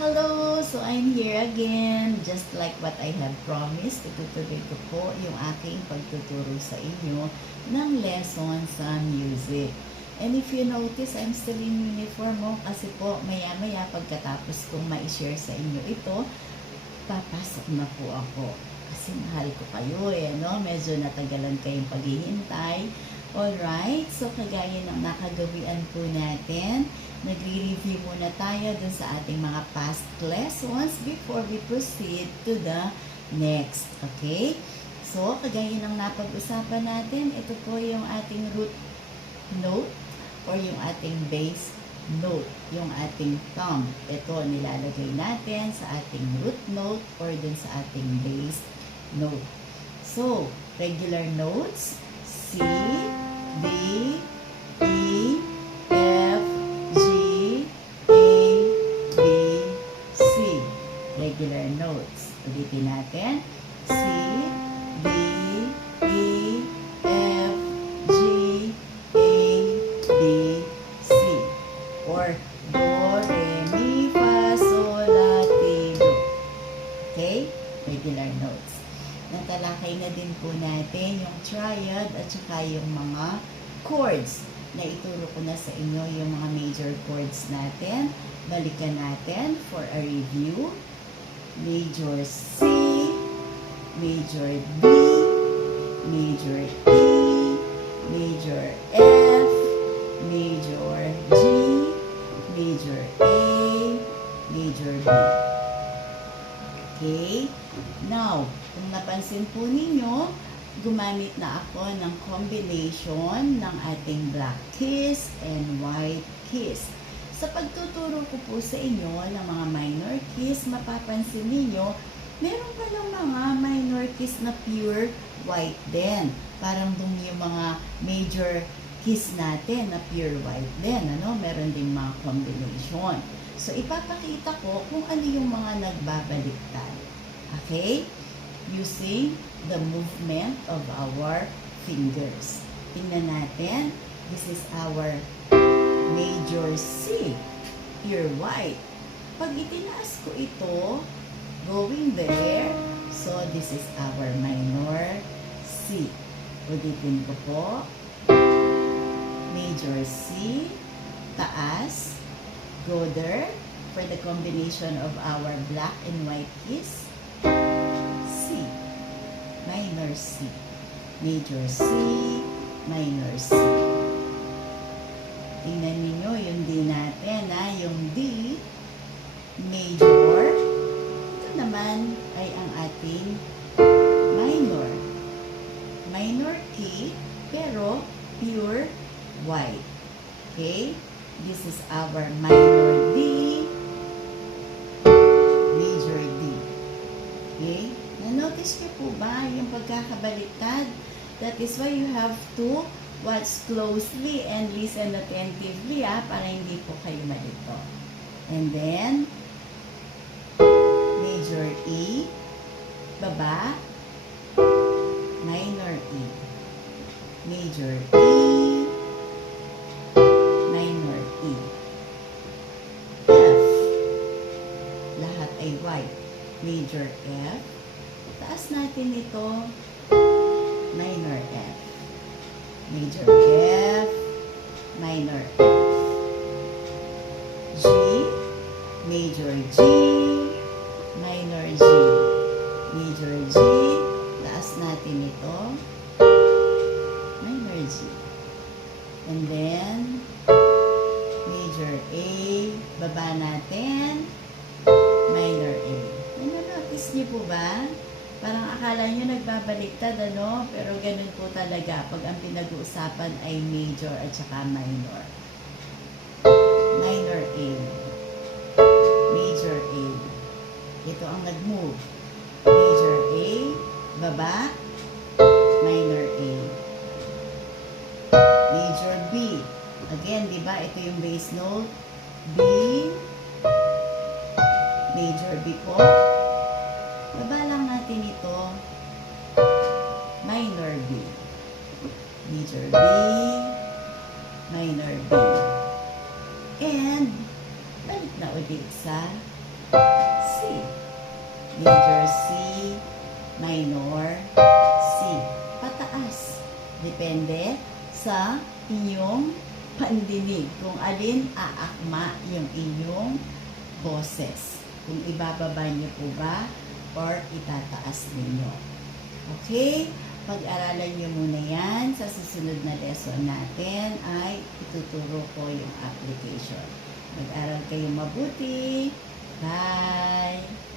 Hello! So, I'm here again. Just like what I have promised, itutuloy ko po yung aking pagtuturo sa inyo ng lesson sa music. And if you notice, I'm still in uniform mo kasi po maya-maya pagkatapos kong ma-share sa inyo ito, papasok na po ako. Kasi mahal ko kayo no? Medyo natagalan kayong paghihintay. Alright, so kagaya ng nakagawian po natin, nagre-review muna tayo dun sa ating mga past lessons before we proceed to the next. Okay? So, kagaya ng napag-usapan natin, ito po yung ating root note or yung ating bass note, yung ating thumb. Ito, nilalagay natin sa ating root note or dun sa ating bass note. So, regular notes, C, D, E, F, G, A, B, C. Regular notes. Ulitin natin. C, D, E, F, G, A, B, C. Or Do, Re, Mi, Fa, Sol, La, Ti, Do. Okay? Regular notes. Natalakay na din po natin yung triad at saka yung mga chords na ituro ko na sa inyo yung mga major chords natin. Balikan natin for a review. Major C, major D, major E, major F, major G, major A, major B. Okay? Now, kung napansin po ninyo, gumamit na ako ng combination ng ating black keys and white keys. Sa pagtuturo ko po sa inyo ng mga minor keys, mapapansin ninyo, meron pa ng mga minor keys na pure white din. Parang dun yung mga major keys natin na pure white din. Meron din mga combination. So, ipapakita ko kung ano yung mga nagbabaliktad. Okay? Using the movement of our fingers. Tingnan natin. This is our major C, pure white. Pag itinaas ko ito, going there, so this is our minor C. Ulitin ko po. Major C, taas, go there, for the combination of our black and white keys. C, minor C, major C, minor C. Tingnan ninyo yung D natin, yung D, major. Ito naman ay ang ating minor. Minor key, pero pure white. Okay? This is our minor D, major D. Okay? Na-notice niyo po ba yung pagkakabaliktad? That is why you have to watch closely and listen attentively para hindi po kayo malito. And then, major E, baba, minor E. Major E, minor E. F, lahat ay white. Major F. Taas natin ito, minor F. Major F, minor F. G, major G, minor G. Major G, taas natin ito, minor G. And then, major A, baba natin, minor A. Na-notice niyo po ba? Parang akala nyo nagbabaliktad, Pero ganun po talaga pag ang pinag-uusapan ay major at saka minor. Minor A. Major A. Ito ang nag-move. Major A, baba, minor A. Major B. Again, di ba? Ito yung bass note. B, major B po. Baba lang natin ito. Minor B. Major B. Minor B. And, balik na ulit sa major C, minor C. Pataas. Depende sa inyong pandinig. Kung alin aakma yung inyong boses. Kung ibababa niyo po ba or itataas ninyo. Okay? Pag-aralan niyo muna yan. Sa susunod na lesson natin ay ituturo ko yung application. Mag-aral kayo mabuti. Bye!